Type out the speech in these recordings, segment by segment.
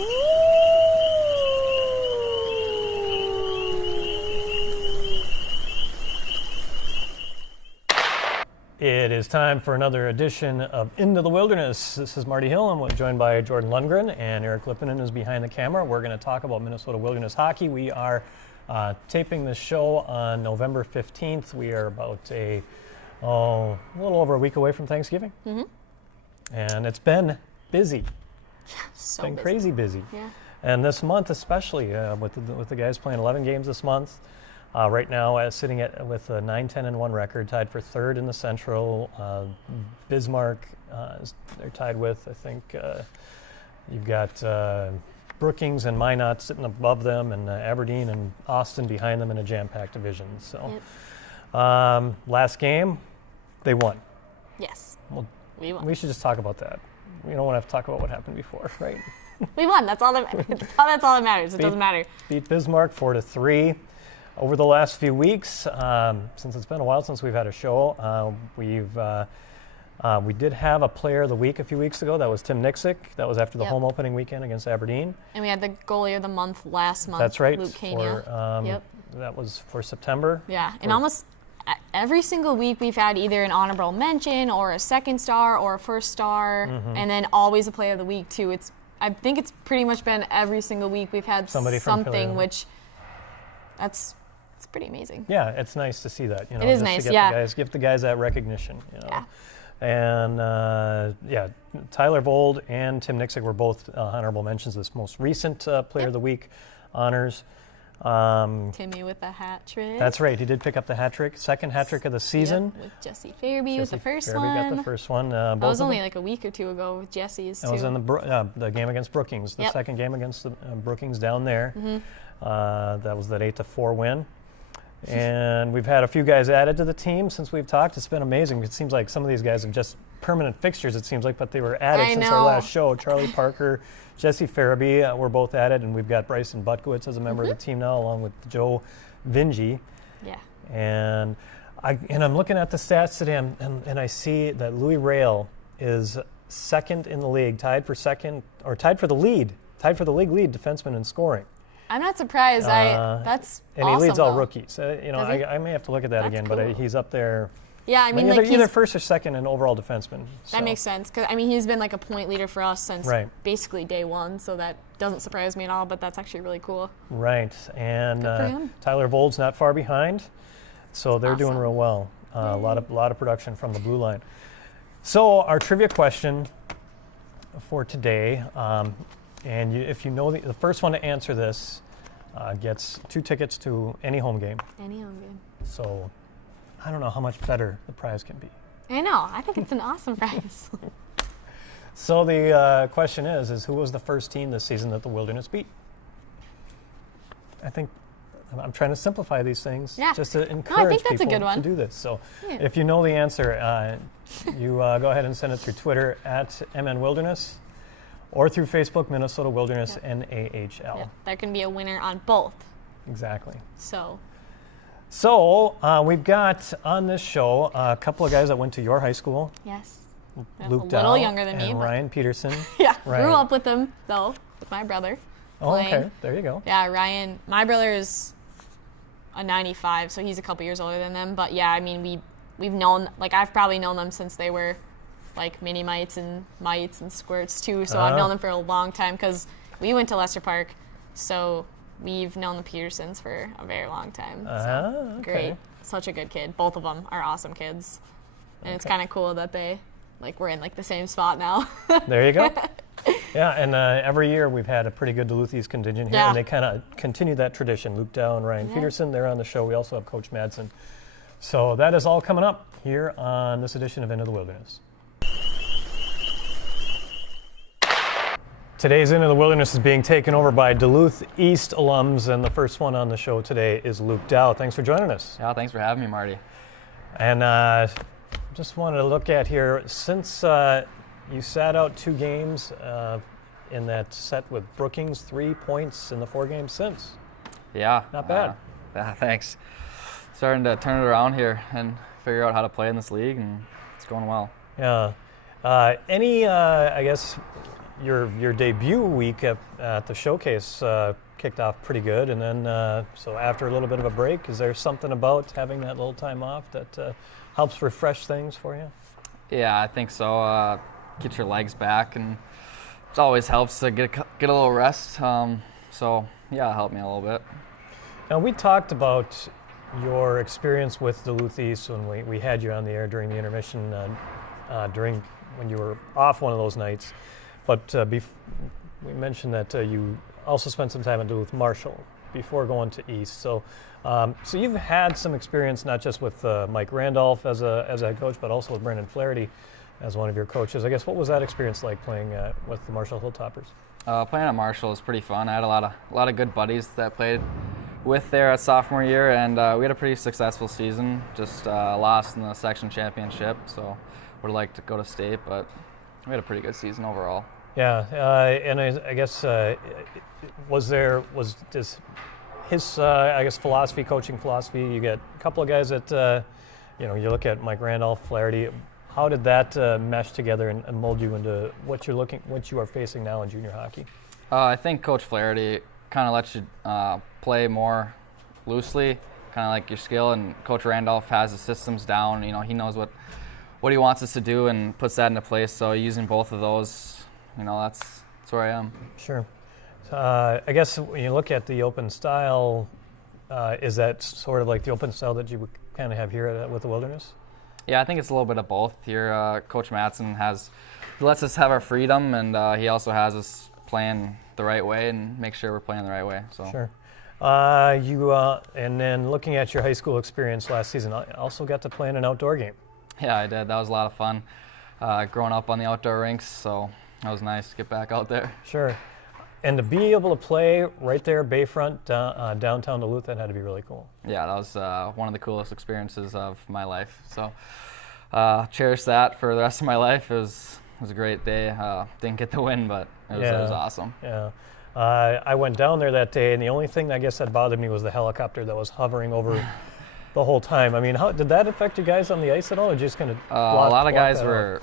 It is time for another edition of Into the Wilderness. This is Marty Hill. I'm joined by Jordan Lundgren, and Eric Lippinen is behind the camera. We're going to talk about Minnesota Wilderness hockey. We are taping this show on November 15th. We are about a little over a week away from Thanksgiving. Mm-hmm. And it's been busy. So been busy. Crazy busy. Yeah. And this month especially, with the guys playing 11 games this month. Right now, sitting with a 9-10-1 record, tied for third in the Central. Bismarck, they're tied with, I think, you've got Brookings and Minot sitting above them, and Aberdeen and Austin behind them in a jam-packed division. So, last game, they won. Yes, well, we won. We should just talk about that. We don't want to have to talk about what happened before, right? We won. That's all that matters. It doesn't matter. Beat Bismarck 4-3. Over the last few weeks, since it's been a while since we've had a show, we did have a player of the week a few weeks ago. That was Tim Nixick. That was after the home opening weekend against Aberdeen. And we had the goalie of the month last month. That's right. Luke Kania. That was for September. Yeah, and almost every single week we've had either an honorable mention or a second star or a first star, and then always a player of the week too. I think it's pretty much been every single week we've had something, which it's pretty amazing. Yeah, it's nice to see that. It is nice, to give the guys that recognition. Yeah. And Tyler Vold and Tim Nixick were both honorable mentions. This most recent Player of the Week honors. Timmy with the hat trick. That's right. He did pick up the hat trick, second hat trick of the season. Yep, with Jesse Farabee with the first one. Got the first one. That was only like a week or two ago with Jesse's too. That was in the game against Brookings, the second game against Brookings down there. Mm-hmm. That was that 8-4 win. And we've had a few guys added to the team since we've talked. It's been amazing. It seems like some of these guys are just permanent fixtures, it seems like, but they were added since our last show. Charlie Parker, Jesse Farabee were both added, and we've got Bryson Butkowitz as a member of the team now, along with Joe Vingy. Yeah. And I'm looking at the stats today, and I see that Louis Rail is second in the league, tied for the league lead defenseman in scoring. I'm not surprised. That's and awesome, he leads all though. rookies. I may have to look at that again, cool. but he's up there. Yeah, I mean, either first or second in overall defenseman. That makes sense, because he's been like a point leader for us since basically day one, so that doesn't surprise me at all. But that's actually really cool. Right, and Good for him. Tyler Vold's not far behind, so they're doing real well. A lot of production from the blue line. So our trivia question for today. And if you know the first one to answer this gets 2 tickets to any home game. Any home game. So I don't know how much better the prize can be. I know. I think it's an awesome prize. So the question is who was the first team this season that the Wilderness beat? I think I'm trying to simplify these things just to encourage people to do this. So if you know the answer, you go ahead and send it through Twitter at MNWilderness. Or through Facebook, Minnesota Wilderness, NAHL. Yep. There can be a winner on both. Exactly. So we've got on this show a couple of guys that went to your high school. Yes. Luke a little younger than me. And Ryan Peterson. Grew up with them, though, with my brother. Oh, okay. There you go. Yeah, Ryan. My brother is a 95, so he's a couple years older than them. But, yeah, we've known, I've probably known them since they were mini mites and squirts too, so I've known them for a long time because we went to Lester Park, so we've known the Petersons for a very long time. Great, such a good kid. Both of them are awesome kids, and it's kind of cool that they we're in the same spot now. There you go. Yeah, and every year we've had a pretty good Duluth East contingent here, and they kind of continue that tradition. Luke Dow and Ryan Peterson, they're on the show. We also have Coach Madsen. So that is all coming up here on this edition of Into the Wilderness. Today's Into the Wilderness is being taken over by Duluth East alums, and the first one on the show today is Luke Dow. Thanks for joining us. Yeah, thanks for having me, Marty. And just wanted to look at here, since you sat out 2 games in that set with Brookings, 3 points in the 4 games since. Yeah. Not bad. Yeah, thanks. Starting to turn it around here and figure out how to play in this league, and it's going well. Yeah. Any, I guess, your debut week at the showcase kicked off pretty good, and then so after a little bit of a break, is there something about having that little time off that helps refresh things for you? Yeah, I think so. Get your legs back, and it always helps to get a little rest. So yeah, it helped me a little bit. Now, we talked about your experience with Duluth East when we had you on the air during the intermission, during when you were off one of those nights. But we mentioned that you also spent some time at Duluth Marshall before going to East. So you've had some experience not just with Mike Randolph as a head coach, but also with Brendan Flaherty as one of your coaches. I guess, what was that experience like playing with the Marshall Hilltoppers? Playing at Marshall was pretty fun. I had a lot of good buddies that played with there at sophomore year, and we had a pretty successful season. Just lost in the section championship, so would have liked to go to state, but we had a pretty good season overall. Yeah, and I guess was this his I guess coaching philosophy? You get a couple of guys that you look at Mike Randolph, Flaherty. How did that mesh together and mold you into what you are facing now in junior hockey? I think Coach Flaherty kind of lets you play more loosely, kind of like your skill, and Coach Randolph has the systems down. He knows what he wants us to do and puts that into place. So using both of those, that's where I am. Sure. I guess when you look at the open style, is that sort of like the open style that you would kind of have here with the Wilderness? Yeah, I think it's a little bit of both. Here, Coach Matson lets us have our freedom, and he also has us playing the right way and make sure we're playing the right way. So. Sure. And then looking at your high school experience last season, I also got to play in an outdoor game. Yeah, I did. That was a lot of fun. Growing up on the outdoor rinks, so that was nice to get back out there. Sure. And to be able to play right there, Bayfront, downtown Duluth, that had to be really cool. Yeah, that was one of the coolest experiences of my life. So cherish that for the rest of my life. It was a great day. Didn't get the win, but it was awesome. Yeah. I went down there that day, and the only thing I guess that bothered me was the helicopter that was hovering over the whole time. I mean, how did that affect you guys on the ice at all, or just kind of? A lot of guys were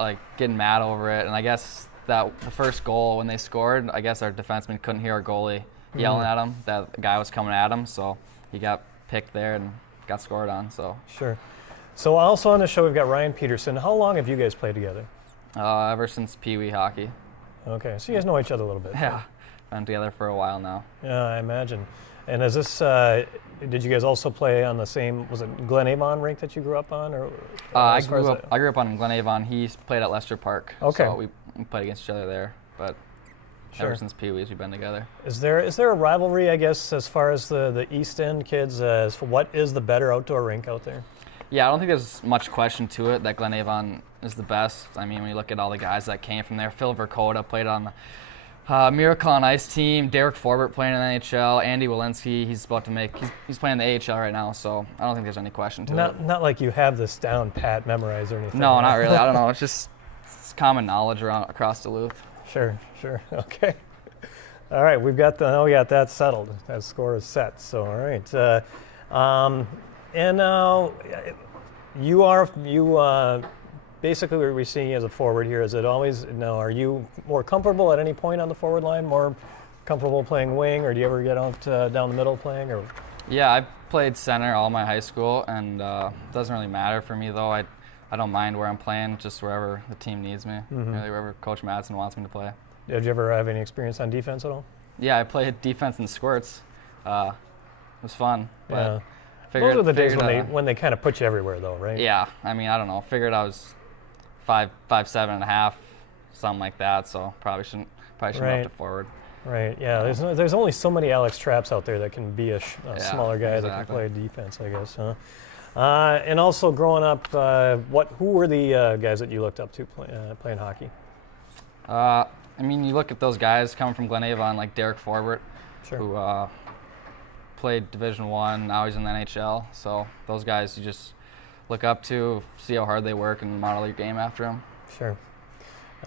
like getting mad over it, and I guess that the first goal when they scored, I guess our defenseman couldn't hear our goalie yelling at him that the guy was coming at him, so he got picked there and got scored on. So sure. So also on the show we've got Ryan Peterson. How long have you guys played together? Ever since Pee Wee hockey. Okay, so you guys know each other a little bit. Yeah, been together for a while now. Yeah, I imagine. And is this? Did you guys also play on the same? Was it Glen Avon rink that you grew up on, or? I grew up on Glen Avon. He played at Lester Park. Okay. So we played against each other there, but ever since Pee Wee's we've been together. Is there a rivalry, I guess, as far as the East End kids? As for what is the better outdoor rink out there? Yeah, I don't think there's much question to it that Glen Avon is the best. I mean, when you look at all the guys that came from there, Phil Verkota played on the Miracle on Ice team, Derek Forbert playing in the NHL, Andy Walensky, he's playing the AHL right now, so I don't think there's any question to it. Not like you have this down pat memorized or anything. No, not really. I don't know. It's common knowledge across Duluth. Sure. Okay. All right, we got that settled. That score is set. So all right, and now you basically what we're seeing as a forward here. Is it always now? Are you more comfortable at any point on the forward line? More comfortable playing wing, or do you ever get out down the middle playing? Or yeah, I played center all my high school, and it doesn't really matter for me though. I don't mind where I'm playing, just wherever the team needs me, really wherever Coach Madsen wants me to play. Did you ever have any experience on defense at all? Yeah, I played defense in squirts. It was fun. Yeah. But those are the days when they kind of put you everywhere, though, right? Yeah, I mean, I don't know. Figured I was 5'7.5", something like that. So probably shouldn't right. move to forward. Right. Yeah. There's only so many Alex Trapps out there that can be a smaller guy that can play defense, I guess. Huh? And also growing up, who were the guys that you looked up to playing hockey? I mean, you look at those guys coming from Glen Avon, like Derek Forbert, sure. who played Division I, now he's in the NHL. So those guys you just look up to, see how hard they work, and model your game after them. Sure.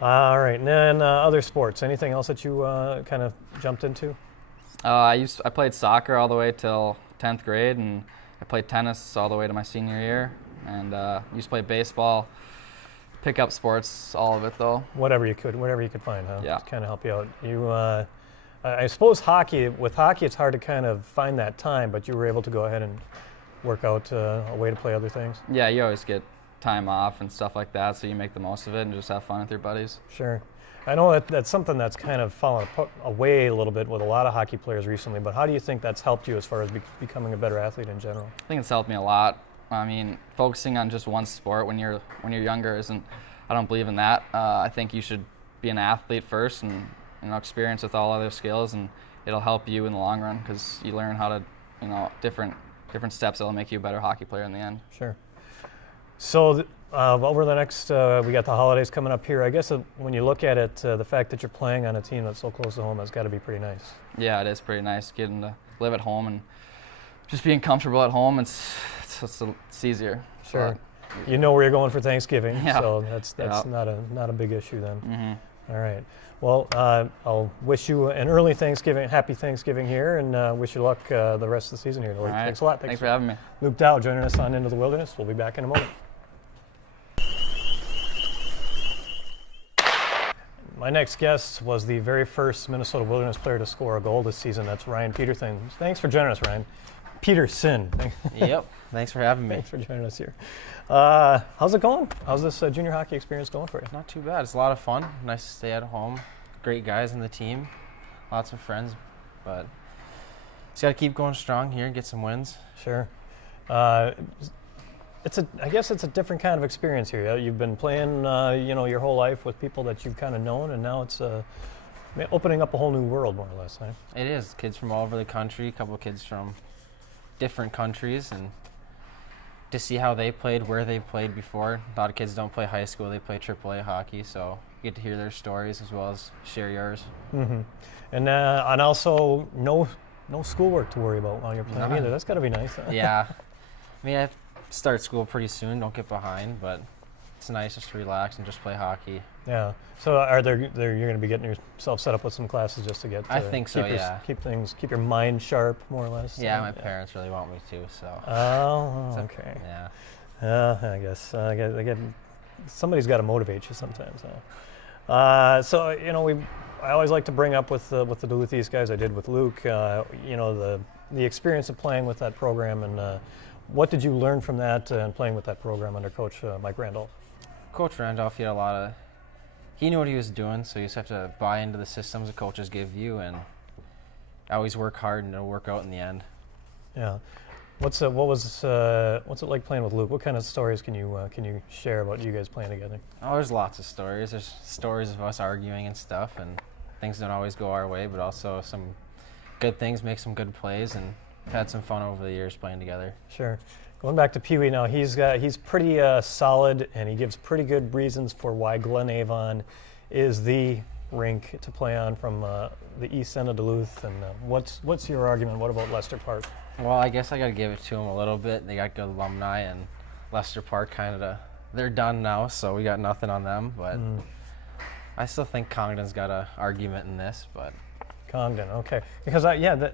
All right. And then other sports. Anything else that you kind of jumped into? I played soccer all the way till 10th grade, and I played tennis all the way to my senior year, and used to play baseball Pick up sports, all of it though. Whatever you could find, huh? Yeah. To kind of help you out. You, I suppose with hockey, it's hard to kind of find that time, but you were able to go ahead and work out a way to play other things. Yeah, you always get time off and stuff like that, so you make the most of it and just have fun with your buddies. Sure. I know that's something that's kind of fallen away a little bit with a lot of hockey players recently, but how do you think that's helped you as far as becoming a better athlete in general? I think it's helped me a lot. I mean, focusing on just one sport when you're younger isn't. I don't believe in that. I think you should be an athlete first and experience with all other skills, and it'll help you in the long run because you learn how to different steps that'll make you a better hockey player in the end. Sure. So over the next, we got the holidays coming up here. I guess when you look at it, the fact that you're playing on a team that's so close to home has got to be pretty nice. Yeah, it is pretty nice getting to live at home and just being comfortable at home. It's easier. Sure. You know where you're going for Thanksgiving, Yeah. so that's not a big issue then. Mm-hmm. All right. Well, I'll wish you an early Thanksgiving, happy Thanksgiving here, and wish you luck the rest of the season here. All right. Thanks a lot. Thanks for having me. Luke Dow joining us on Into the Wilderness. We'll be back in a moment. My next guest was the very first Minnesota Wilderness player to score a goal this season. That's Ryan Peterson. Thanks for joining us, Ryan. Peterson. Yep. Thanks for having me. Thanks for joining us here. How's it going? How's this junior hockey experience going for you? Not too bad. It's a lot of fun. Nice to stay at home. Great guys in the team. Lots of friends. But just got to keep going strong here and get some wins. Sure. I guess it's a different kind of experience here. You've been playing, your whole life with people that you've kind of known, and now it's opening up a whole new world, more or less. Huh? It is. Kids from all over the country, a couple of kids from different countries, and to see how they played, where they played before. A lot of kids don't play high school, they play AAA hockey, so you get to hear their stories as well as share yours. Mm-hmm. And also no schoolwork to worry about while you're playing either. That's got to be nice. Huh? Yeah. I mean, I start school pretty soon, don't get behind, but it's nice just to relax and just play hockey. Yeah. So you're going to be getting yourself set up with some classes just to get I think so, yeah. Keep your mind sharp, more or less. Yeah, my parents really want me to, so. Oh, okay. Yeah. I guess somebody's got to motivate you sometimes. Huh? I always like to bring up with the Duluth East guys. I did with Luke. The experience of playing with that program, and what did you learn from that and playing with that program under Coach Mike Randolph? Coach Randolph, he knew what he was doing, so you just have to buy into the systems the coaches give you, and always work hard, and it'll work out in the end. Yeah. What's it like playing with Luke? What kind of stories can you share about you guys playing together? Oh, there's lots of stories. There's stories of us arguing and stuff, and things don't always go our way, but also some good things, make some good plays, and we've had some fun over the years playing together. Sure. Going back to Pee Wee now, he's pretty solid, and he gives pretty good reasons for why Glen Avon is the rink to play on from the east end of Duluth. And what's your argument? What about Lester Park? Well, I guess I got to give it to them a little bit. They got good alumni, and Lester Park they're done now, so we got nothing on them. But I still think Congdon's got an argument in this, but. Congdon, okay. Because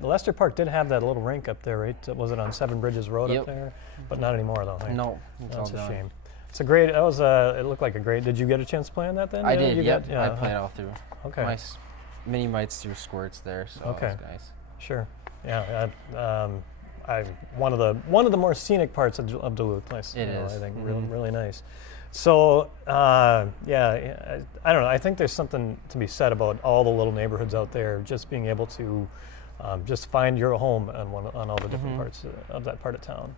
Lester Park did have that little rink up there, right? Was it on Seven Bridges Road up there? But not anymore, though. Right? No, that's a shame. It's a great. It looked like a great. Did you get a chance to play on that then? I did. Yep. I played all through. Okay. My mini mites through squirts there, so okay. It was nice. Sure. Yeah. One of the more scenic parts of Duluth. Nice. It is. I think really nice. So I don't know. I think there's something to be said about all the little neighborhoods out there, just being able to just find your home on all the different parts of that part of town.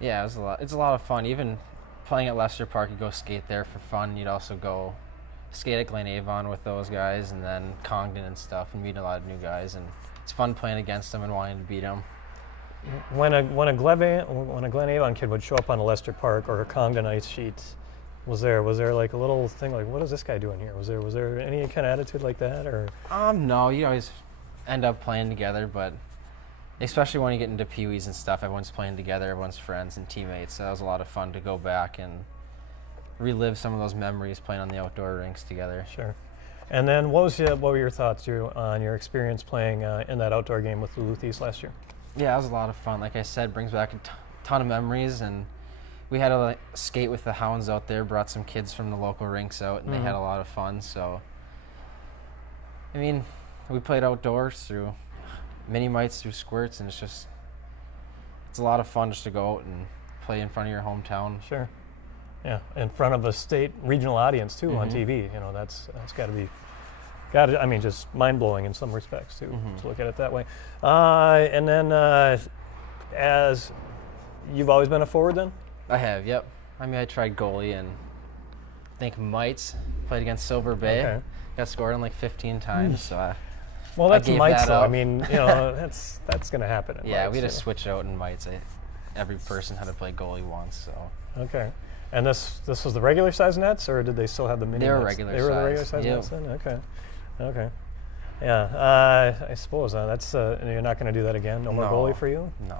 Yeah, it's a lot of fun. Even playing at Lester Park, you go skate there for fun. You'd also go skate at Glen Avon with those guys, and then Congdon and stuff, and meet a lot of new guys. And it's fun playing against them and wanting to beat them. When a Glen Avon kid would show up on a Lester Park or a Congdon ice sheet, was there like a little thing like, what is this guy doing here? Was there any kind of attitude like that, or? No, you always end up playing together, but especially when you get into Pee-wees and stuff, everyone's playing together, everyone's friends and teammates. So that was a lot of fun to go back and relive some of those memories playing on the outdoor rinks together. Sure. And then what were your thoughts on your experience playing in that outdoor game with Duluth East last year? Yeah, it was a lot of fun. Like I said, brings back a ton of memories, and we had to like, skate with the Hounds out there, brought some kids from the local rinks out, and they had a lot of fun. So, I mean, we played outdoors through mini mites, through squirts, and it's a lot of fun just to go out and play in front of your hometown. Sure. Yeah, in front of a state regional audience too on TV. You know, that's got to be, I mean, just mind blowing in some respects too. To look at it that way. And then, as you've always been a forward, then. I have, yep. I mean, I tried goalie and I think mites, played against Silver Bay. Okay. Got scored on like 15 times. So Well, that's gave mites that though. I up. mean, you know, that's going to happen. In yeah, mites, we had to so. switch out in mites. Every person had to play goalie once. So Okay. And this was the regular size nets, or did they still have the mini They were nets? regular They were the regular size, size yep. nets then? Okay. Okay. Yeah, I suppose that's you're not going to do that again? No more No. goalie for you? no.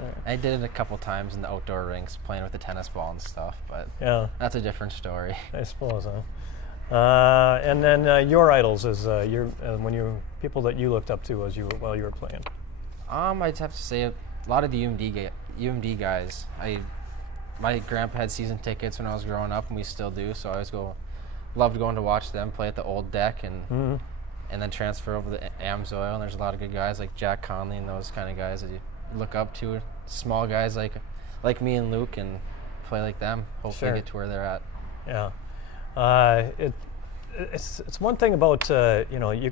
All right. I did it a couple times in the outdoor rinks, playing with the tennis ball and stuff, but Yeah, that's a different story. I suppose, huh? And then your idols is people that you looked up to while you were playing. I'd have to say a lot of the UMD guys. My grandpa had season tickets when I was growing up, and we still do. So I always loved going to watch them play at the old deck, and then transfer over to Amsoil. And there's a lot of good guys like Jack Conley and those kind of guys that you look up to. Small guys like me and Luke, and play like them. Hopefully Sure. get to where they're at. Yeah. It's one thing about you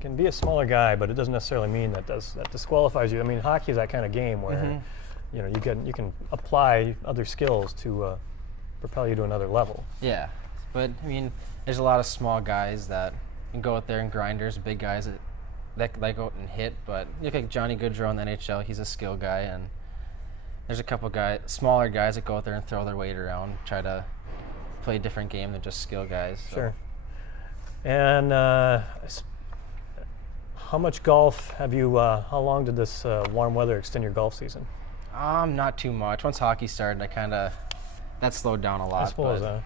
can be a smaller guy, but it doesn't necessarily mean that disqualifies you. I mean, hockey is that kind of game where you can apply other skills to propel you to another level. Yeah, but I mean, there's a lot of small guys that can go out there and grinders, big guys that go out and hit. But you look like Johnny Goodrow in the NHL, he's a skill guy, and there's a couple smaller guys that go out there and throw their weight around, try to play a different game than just skill guys. So. Sure. And how much golf have you? How long did this warm weather extend your golf season? Not too much. Once hockey started, that slowed down a lot. I suppose. but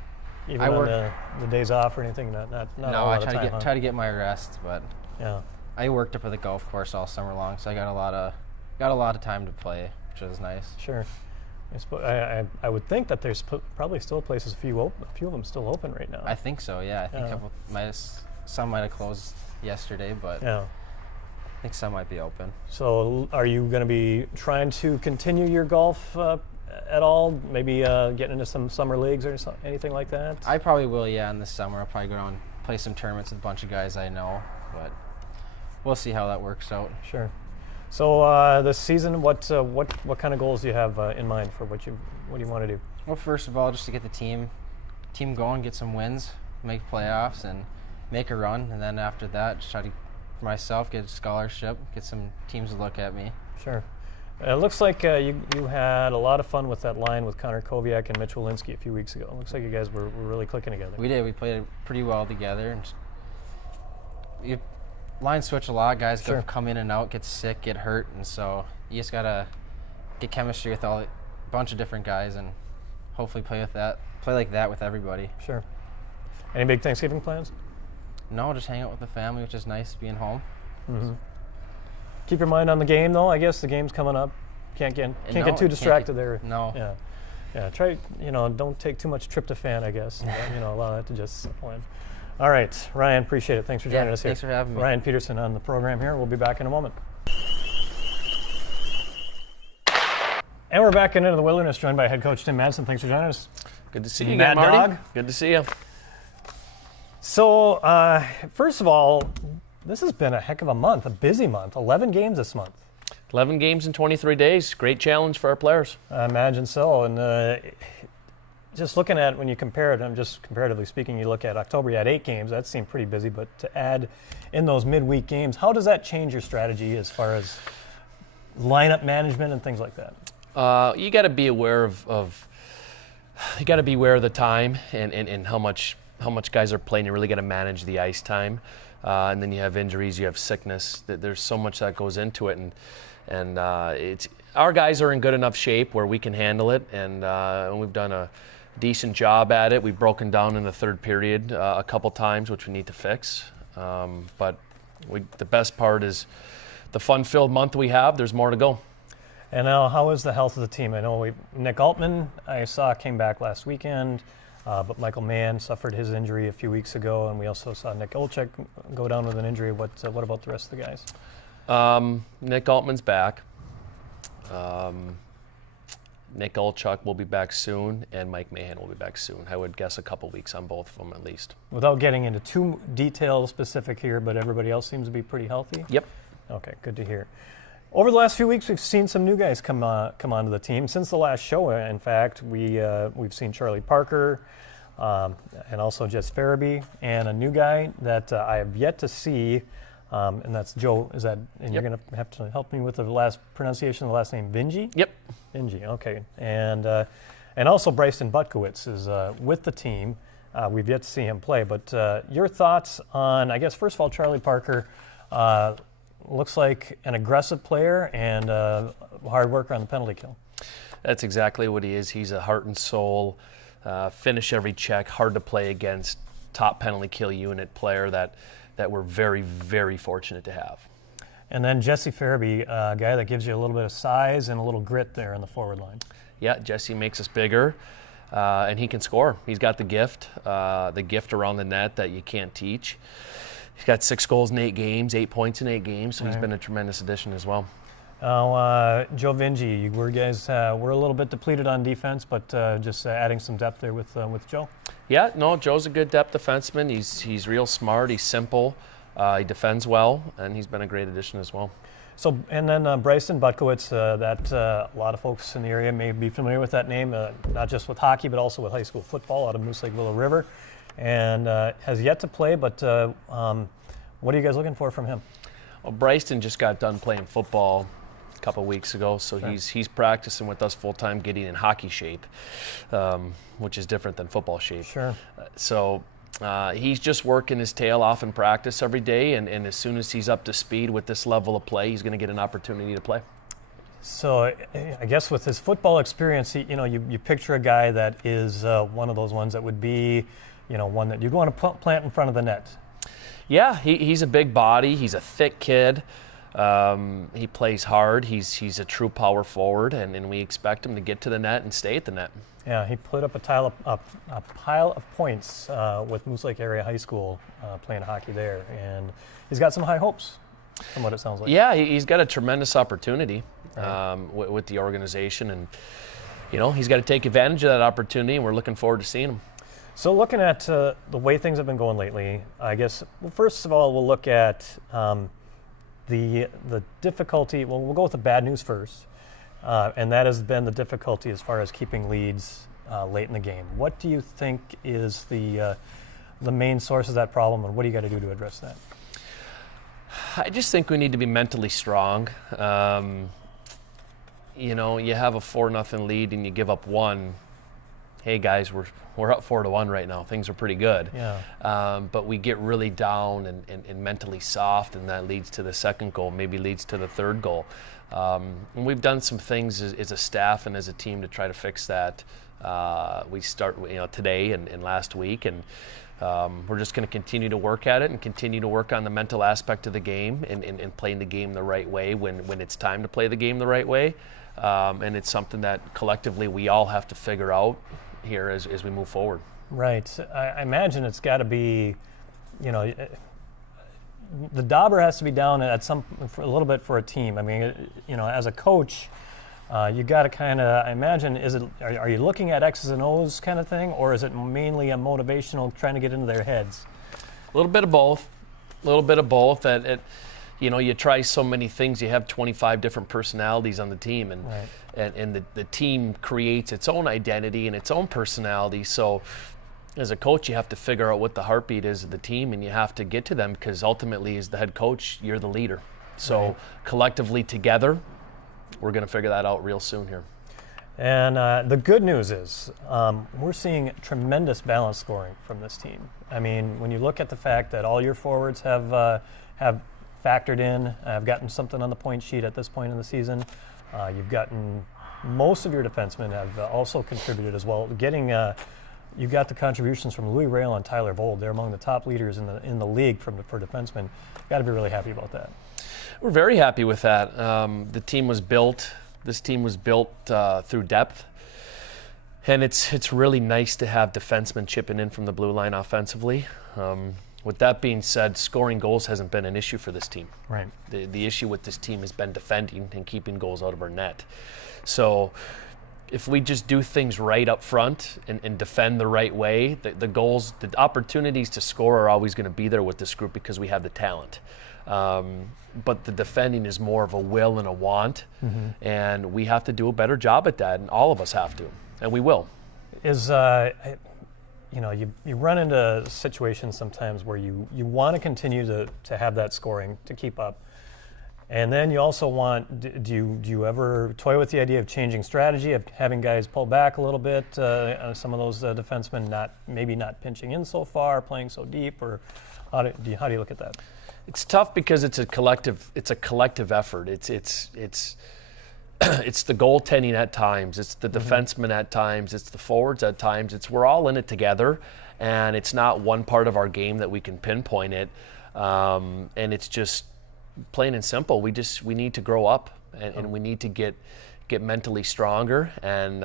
Even I on work- the days off or anything, not no, all I the try time, to huh? try to get my rest, but Yeah. I worked up at the golf course all summer long, so I got a lot of time to play, which was nice. Sure. I would think that there's probably still places, a few of them still open right now. I think so. Yeah, I think Yeah. some might have closed yesterday, but Yeah. I think some might be open. So are you going to be trying to continue your golf at all? Maybe getting into some summer leagues or anything like that? I probably will. Yeah, in the summer I'll probably go down and play some tournaments with a bunch of guys I know, but we'll see how that works out. Sure. So this season, what kind of goals do you have in mind for what do you want to do? Well, first of all, just to get the team going, get some wins, make playoffs, and make a run, and then after that, just try to, for myself, get a scholarship, get some teams to look at me. Sure. It looks like you had a lot of fun with that line with Connor Koviak and Mitch Walensky a few weeks ago. It looks like you guys were really clicking together. We did. We played pretty well together. And you line switch a lot. Guys Sure. come in and out, get sick, get hurt, and so you just gotta get chemistry with a bunch of different guys, and hopefully play like that with everybody. Sure. Any big Thanksgiving plans? No, just hang out with the family, which is nice being home. Mm-hmm. Keep your mind on the game, though. I guess the game's coming up. Can't get too distracted there. No. Yeah. Yeah. Try. Don't take too much tryptophan, I guess. Allow that to just settle in. All right, Ryan. Appreciate it. Thanks for joining us here. Thanks for having me. Ryan Peterson on the program here. We'll be back in a moment. And we're back into the Wilderness, joined by head coach Tim Madsen. Thanks for joining us. Good to see you Mad again, Marty. Dog. Good to see you. So, first of all, this has been a heck of a month, a busy month. 11 games this month. 11 games in 23 days. Great challenge for our players. I imagine so. And just looking at when you compare it, I'm just comparatively speaking, you look at October, you had 8 games. That seemed pretty busy. But to add in those midweek games, how does that change your strategy as far as lineup management and things like that? You got to be aware of you got to be aware of the time and how much guys are playing. You really got to manage the ice time. And then you have injuries, you have sickness. There's so much that goes into it, and it's our guys are in good enough shape where we can handle it, and we've done a decent job at it. We've broken down in the third period a couple times, which we need to fix. But the best part is the fun-filled month we have. There's more to go. And now, how is the health of the team? I know Nick Altman, I saw, came back last weekend, but Michael Mann suffered his injury a few weeks ago, and we also saw Nick Olczyk go down with an injury. What about the rest of the guys? Nick Altman's back. Nick Olczyk will be back soon, and Mike Mahan will be back soon. I would guess a couple weeks on both of them at least. Without getting into too detailed specific here, but everybody else seems to be pretty healthy? Yep. Okay, good to hear. Over the last few weeks, we've seen some new guys come onto the team. Since the last show, in fact, we've seen Charlie Parker and also Jess Farabee, and a new guy that I have yet to see, and that's Joe. Is that? And You're going to have to help me with the last pronunciation of the last name, Vinji? Yep. Vinji. Okay, and also Bryson Butkowitz is with the team. We've yet to see him play, but your thoughts on? I guess first of all, Charlie Parker. Looks like an aggressive player and hard worker on the penalty kill. That's exactly what he is. He's a heart and soul, finish every check, hard to play against, top penalty kill unit player that we're very, very fortunate to have. And then Jesse Farabee, a guy that gives you a little bit of size and a little grit there in the forward line. Yeah, Jesse makes us bigger, and he can score. He's got the gift around the net that you can't teach. He's got 6 goals in 8 games, 8 points in 8 games, so he's been a tremendous addition as well. Joe Vinji, you guys were a little bit depleted on defense, but just adding some depth there with Joe. Yeah, no, Joe's a good depth defenseman. He's real smart. He's simple. He defends well, and he's been a great addition as well. So, and then Bryson Butkowitz, that a lot of folks in the area may be familiar with that name, not just with hockey, but also with high school football out of Moose Lake Little River. And has yet to play, but what are you guys looking for from him? Well, Bryson just got done playing football a couple weeks ago, so he's practicing with us full time, getting in hockey shape, which is different than football shape. Sure. So he's just working his tail off in practice every day, and as soon as he's up to speed with this level of play, he's going to get an opportunity to play. So I guess with his football experience, you picture a guy that is one of those ones that would be, one that you want to plant in front of the net. Yeah, he's a big body. He's a thick kid. He plays hard. He's a true power forward, and we expect him to get to the net and stay at the net. Yeah, he put up a pile of points with Moose Lake Area High School playing hockey there, and he's got some high hopes from what it sounds like. Yeah, he's got a tremendous opportunity with the organization, and he's got to take advantage of that opportunity, and we're looking forward to seeing him. So looking at the way things have been going lately, I guess, first of all, we'll look at the difficulty. Well, we'll go with the bad news first, and that has been the difficulty as far as keeping leads late in the game. What do you think is the main source of that problem, and what do you got to do to address that? I just think we need to be mentally strong. You have a 4-0 lead and you give up 1. Hey guys, we're up 4-1 right now. Things are pretty good. Yeah. But we get really down and mentally soft, and that leads to the second goal, maybe leads to the third goal. And we've done some things as a staff and as a team to try to fix that. We start today and last week, and we're just going to continue to work at it and continue to work on the mental aspect of the game and playing the game the right way when it's time to play the game the right way. And it's something that collectively we all have to figure out here as we move forward. Right. I imagine it's got to be, the dauber has to be down for a little bit for a team. I mean, as a coach, you got to kind of, I imagine, are you looking at X's and O's kind of thing, or is it mainly a motivational trying to get into their heads? A little bit of both. You try so many things. You have 25 different personalities on the team, and right. and the team creates its own identity and its own personality. So as a coach, you have to figure out what the heartbeat is of the team, and you have to get to them, because ultimately, as the head coach, you're the leader. So right. Collectively together, we're going to figure that out real soon here. And the good news is we're seeing tremendous balance scoring from this team. I mean, when you look at the fact that all your forwards have factored in, have gotten something on the point sheet at this point in the season, you've gotten most of your defensemen have also contributed as well. You've got the contributions from Louis Rail and Tyler Vold. They're among the top leaders in the league for defensemen. Got to be really happy about that. We're very happy with that. The team was built This team was built through depth, and it's really nice to have defensemen chipping in from the blue line offensively. With that being said, scoring goals hasn't been an issue for this team. Right. The issue with this team has been defending and keeping goals out of our net. So if we just do things right up front and defend the right way, the goals, the opportunities to score are always going to be there with this group because we have the talent. But the defending is more of a will and a want, and we have to do a better job at that, and all of us have to, and we will. You run into situations sometimes where you want to continue to have that scoring to keep up. And then you also want, do you ever toy with the idea of changing strategy, of having guys pull back a little bit, some of those defensemen maybe not pinching in so far, playing so deep, or how do you look at that? It's tough because it's a collective effort. It's the goaltending at times, it's the defensemen at times, it's the forwards at times. We're all in it together, and it's not one part of our game that we can pinpoint it. And it's just plain and simple. We need to grow up, and we need to get mentally stronger and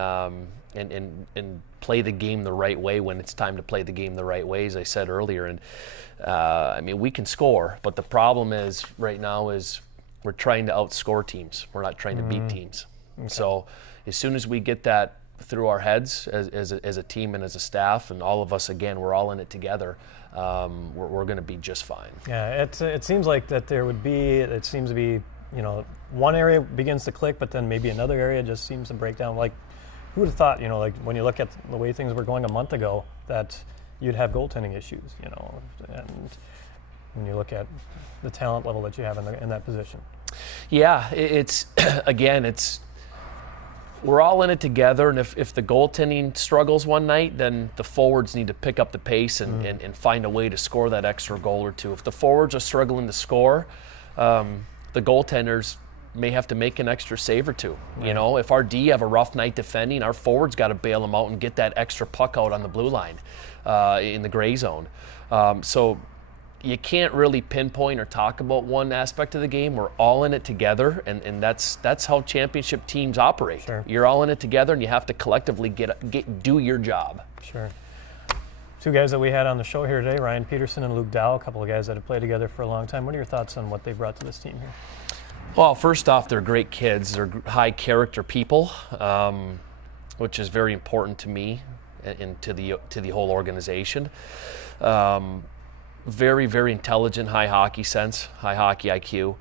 play the game the right way when it's time to play the game the right way, as I said earlier. And we can score, but the problem is right now is we're trying to outscore teams. We're not trying to beat teams. Okay. So as soon as we get that through our heads as a team and as a staff, and all of us, again, we're all in it together, we're going to be just fine. Yeah, it seems like that it seems to be, one area begins to click, but then maybe another area just seems to break down. Like, who would have thought, like when you look at the way things were going a month ago, that you'd have goaltending issues, and when you look at the talent level that you have in that position. Yeah, it's we're all in it together, and if the goaltending struggles one night, then the forwards need to pick up the pace and find a way to score that extra goal or two. If the forwards are struggling to score, the goaltenders may have to make an extra save or two. Right. If our D have a rough night defending, our forwards got to bail them out and get that extra puck out on the blue line in the gray zone. So you can't really pinpoint or talk about one aspect of the game. We're all in it together, and that's how championship teams operate. Sure. You're all in it together, and you have to collectively do your job. Sure. Two guys that we had on the show here today, Ryan Peterson and Luke Dow, a couple of guys that have played together for a long time. What are your thoughts on what they brought to this team here? Well, first off, they're great kids. They're high character people, which is very important to me and to the whole organization. Very, very intelligent, high hockey sense, high hockey IQ.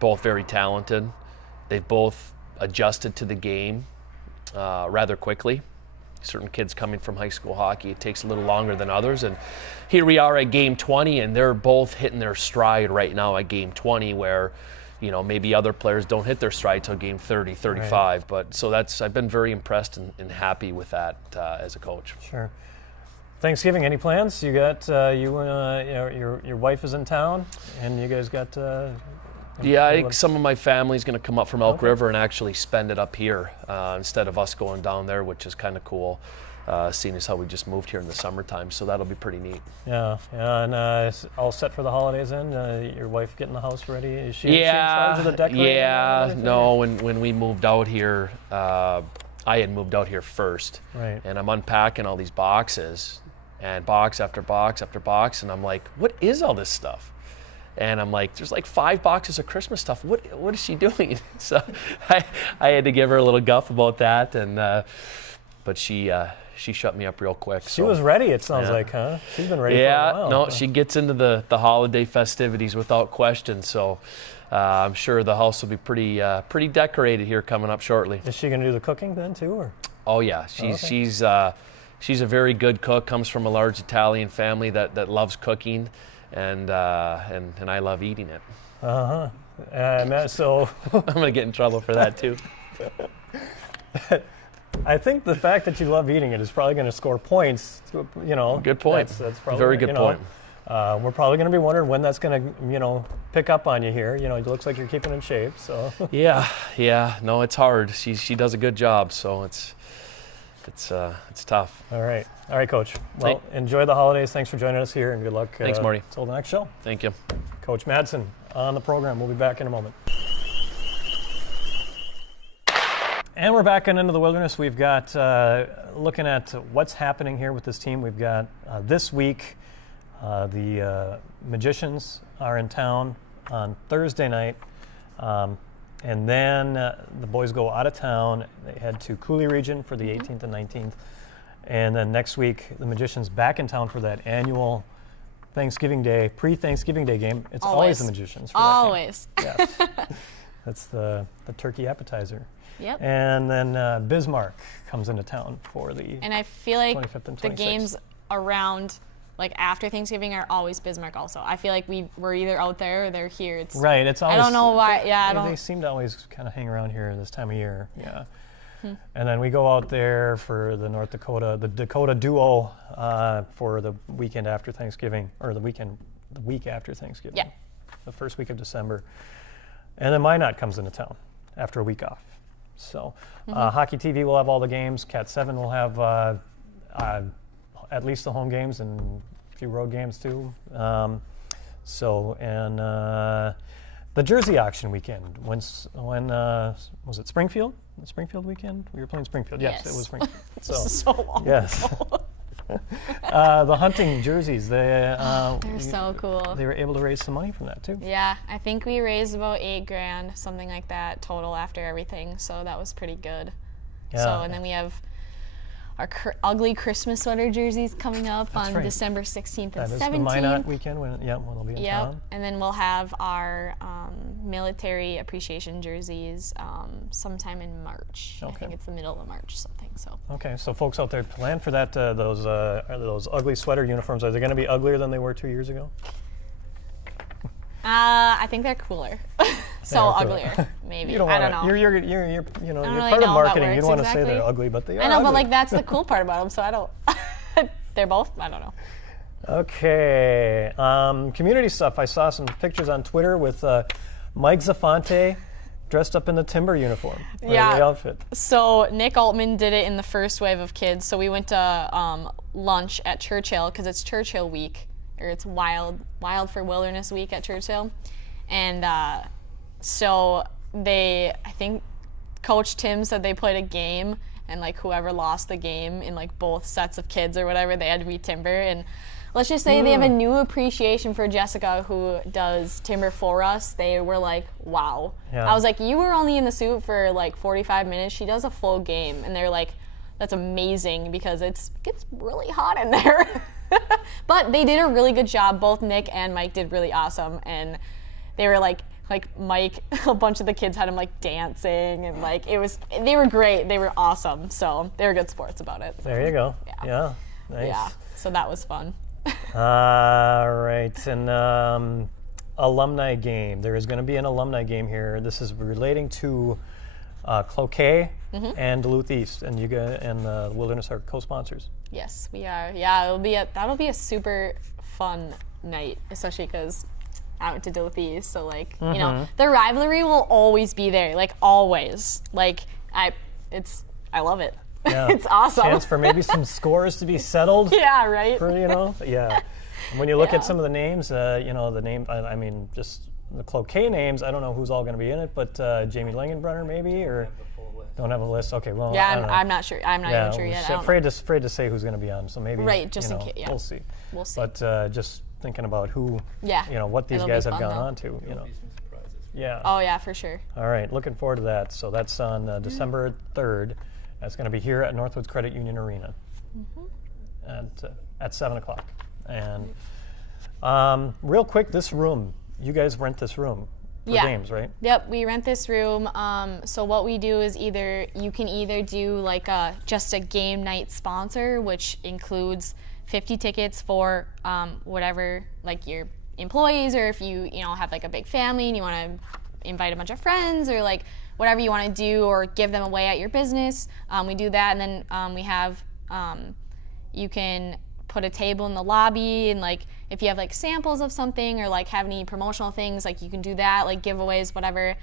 Both very talented. They've both adjusted to the game rather quickly. Certain kids coming from high school hockey, it takes a little longer than others. And here we are at game 20, and they're both hitting their stride right now at game 20, where maybe other players don't hit their stride till game 30, 35. Right. But so I've been very impressed and happy with that as a coach. Sure. Thanksgiving, any plans? You got your wife is in town, and you guys got. Yeah, I think some of my family's going to come up from Elk River and actually spend it up here instead of us going down there, which is kind of cool, seeing as how we just moved here in the summertime. So that'll be pretty neat. Yeah, and all set for the holidays. Then your wife getting the house ready. Is she in charge of the decorating? Yeah, no. When we moved out here, I had moved out here first, right? And I'm unpacking all these boxes, and box after box after box, and I'm like, what is all this stuff? And I'm like, there's like 5 boxes of Christmas stuff. What is she doing? So I had to give her a little guff about that, and but she shut me up real quick. She was ready, it sounds like, huh? She's been ready for a while. No, she gets into the holiday festivities without question. So I'm sure the house will be pretty decorated here coming up shortly. Is she going to do the cooking then too, or? Oh yeah, she's a very good cook. Comes from a large Italian family that loves cooking. And I love eating it. So I'm gonna get in trouble for that too. I think the fact that you love eating it is probably going to score points. Good point. That's probably very good point. We're probably going to be wondering when that's going to pick up on you here. It looks like you're keeping in shape. So yeah. No, it's hard. She does a good job. So it's tough. All right, Coach. Well, enjoy the holidays. Thanks for joining us here, and good luck. Thanks, Marty. Until the next show. Thank you. Coach Madsen on the program. We'll be back in a moment. And we're back into the wilderness. We've got, looking at what's happening here with this team, we've got this week, the Magicians are in town on Thursday night. And then the boys go out of town. They head to Cooley Region for the 18th and 19th. And then next week, the Magicians back in town for that annual Thanksgiving Day, pre-Thanksgiving Day game. It's always the Magicians. For Always. that game. Yes. That's the turkey appetizer. Yep. And then Bismarck comes into town for the And I feel like 25th and the 26th. games around, like after Thanksgiving, are always Bismarck also. I feel like we're either out there or they're here. It's Right. It's always. I don't know why. Yeah, I They don't. seem to always kind of hang around here this time of year. Yeah. And then we go out there for the the Dakota Duo for the weekend after Thanksgiving, or the week after Thanksgiving. Yeah. The first week of December. And then Minot comes into town after a week off. So Hockey TV will have all the games. Cat 7 will have at least the home games and a few road games too. The jersey auction weekend. When was it Springfield? The Springfield weekend? We were playing Springfield. Yes, Yes. it was Springfield. This is so long. Yes. The hunting jerseys. They're so cool. They were able to raise some money from that too. Yeah, I think we raised about $8,000, something like that, total after everything. So that was pretty good. Yeah. So, and then we have our ugly Christmas sweater jerseys coming up on right. December 16th That and is 17th. the Minot weekend when they'll be in Yep, town. and then we'll have our military appreciation jerseys sometime in March. I Okay. think it's the middle of March, something. So Okay, so folks out there, plan for that. Those ugly sweater uniforms. Are they going to be uglier than they were 2 years ago? I think they're cooler, so are cooler. uglier maybe. You don't I want don't know. You're I don't you're really part of know how that marketing. You works don't want to say exactly. they're ugly, but they are. I know, ugly. but like that's the cool part about them. So I don't. They're both. I don't know. Okay, community stuff. I saw some pictures on Twitter with Mike Zafante dressed up in the Timber uniform. or Yeah. the outfit. So Nick Altman did it in the first wave of kids. So we went to lunch at Churchill because it's Churchill Week, or it's Wild for Wilderness Week at Churchill, and so I think Coach Tim said they played a game, and like whoever lost the game in like both sets of kids or whatever, they had to be Timber. And let's just say they have a new appreciation for Jessica, who does Timber for us. They were like, wow. Yeah. I was like, you were only in the suit for like 45 minutes. She does a full game. And they're like, that's amazing because it gets really hot in there. But they did a really good job. Both Nick and Mike did really awesome. And they were like Mike, a bunch of the kids had him like dancing, and like they were great. They were awesome. So they were good sports about it. So, There you go. Yeah. Yeah. Nice. yeah. So that was fun. All right, and alumni game. There is going to be an alumni game here. This is relating to Cloquet and Duluth East, and the Wilderness are co-sponsors. Yes, we are. Yeah, that'll be a super fun night, especially because I went to Duluth East, so like you know the rivalry will always be there, like always. Like I love it. Yeah. It's awesome. Chance for maybe some scores to be settled. Yeah, right. Yeah. And when you look Yeah. at some of the names, the name. I mean, just the Cloquet names. I don't know who's all going to be in it, but Jamie Langenbrunner maybe, or don't have a list. Okay, well, I Yeah, don't know. I'm not sure. I'm not Yeah, even sure yet. I don't afraid to say who's going to be on. So maybe Right, just in know, case, yeah. we'll see. We'll see. But just thinking about who, Yeah, what these it'll be guys have fun, gone though. on to, Yeah. Oh yeah, for sure. All right, looking forward to that. So that's on December 3rd. That's going to be here at Northwoods Credit Union Arena at 7 o'clock. And real quick, this room, you guys rent this room for Yeah. games, right? Yep, we rent this room. So what we do is you can either do like just a game night sponsor, which includes 50 tickets for whatever, like your employees, or if you have like a big family and you want to invite a bunch of friends, or like whatever you want to do, or give them away at your business. We do that, and then we have you can put a table in the lobby, and like if you have like samples of something or like have any promotional things, like you can do that, like giveaways, whatever.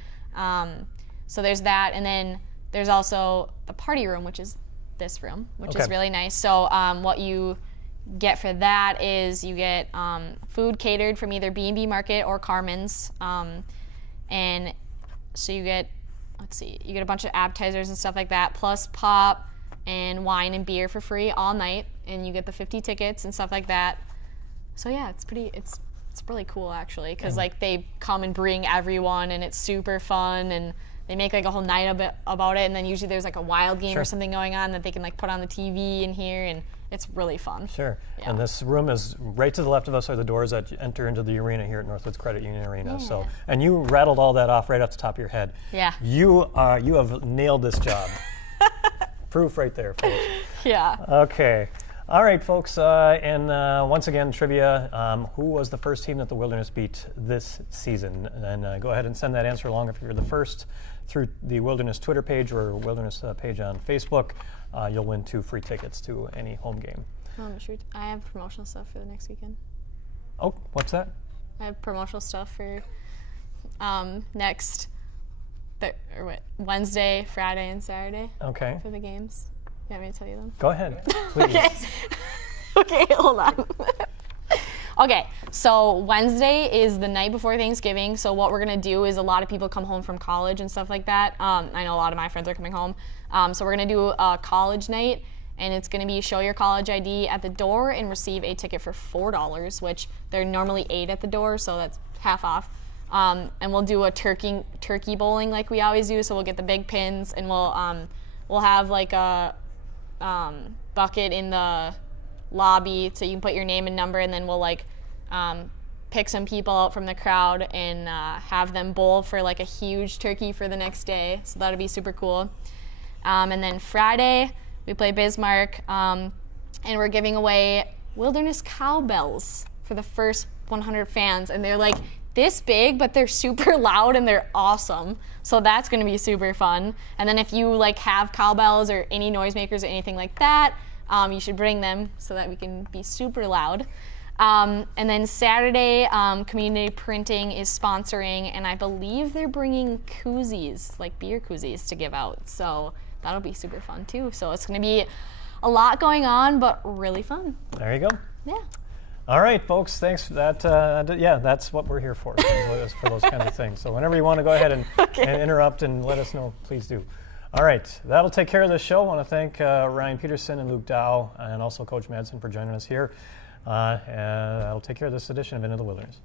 So there's that, and then there's also the party room, which is this room, which is Okay. really nice. So what you get for that is you get food catered from either B&B Market or Carmen's, and so you get let's see, you get a bunch of appetizers and stuff like that, plus pop and wine and beer for free all night, and you get the 50 tickets and stuff like that. So yeah, it's really cool actually, because like they come and bring everyone, and it's super fun, and they make like a whole night about it, and then usually there's like a wild game or something going on that they can like put on the TV in here, and it's really fun. Sure. Yeah. And this room is right to the left of us are the doors that enter into the arena here at Northwoods Credit Union Arena. So, and you rattled all that off right off the top of your head. Yeah. You have nailed this job. Proof right there, folks. Yeah. Okay. All right, folks. And once again, trivia. Who was the first team that the Wilderness beat this season? And go ahead and send that answer along if you're the first through the Wilderness Twitter page or Wilderness page on Facebook. You'll win 2 free tickets to any home game. Shoot. I have promotional stuff for the next weekend. Oh, what's that? I have promotional stuff for Wednesday, Friday, and Saturday Okay. for the games. You want me to tell you them? Go ahead, please. Okay, hold on. Okay, so Wednesday is the night before Thanksgiving. So what we're gonna do is a lot of people come home from college and stuff like that. I know a lot of my friends are coming home. So we're gonna do a college night, and it's gonna be show your college ID at the door and receive a ticket for $4, which they're normally $8 at the door, so that's half off. And we'll do a turkey bowling like we always do. So we'll get the big pins, and we'll have like a bucket in the lobby, so you can put your name and number, and then we'll like pick some people out from the crowd and have them bowl for like a huge turkey for the next day. So that'll be super cool. And then Friday we play Bismarck, and we're giving away Wilderness cowbells for the first 100 fans, and they're like this big, but they're super loud and they're awesome. So that's going to be super fun. And then if you like have cowbells or any noisemakers or anything like that, you should bring them so that we can be super loud. And then Saturday, Community Printing is sponsoring, and I believe they're bringing koozies, like beer koozies, to give out. So that'll be super fun too. So it's going to be a lot going on, but really fun. There you go. Yeah. All right, folks. Thanks for that. Yeah, that's what we're here for those kinds of things. So whenever you want to go ahead and interrupt and let us know, please do. All right, that'll take care of this show. I want to thank Ryan Peterson and Luke Dow, and also Coach Madsen for joining us here. And that'll take care of this edition of Into the Wilderness.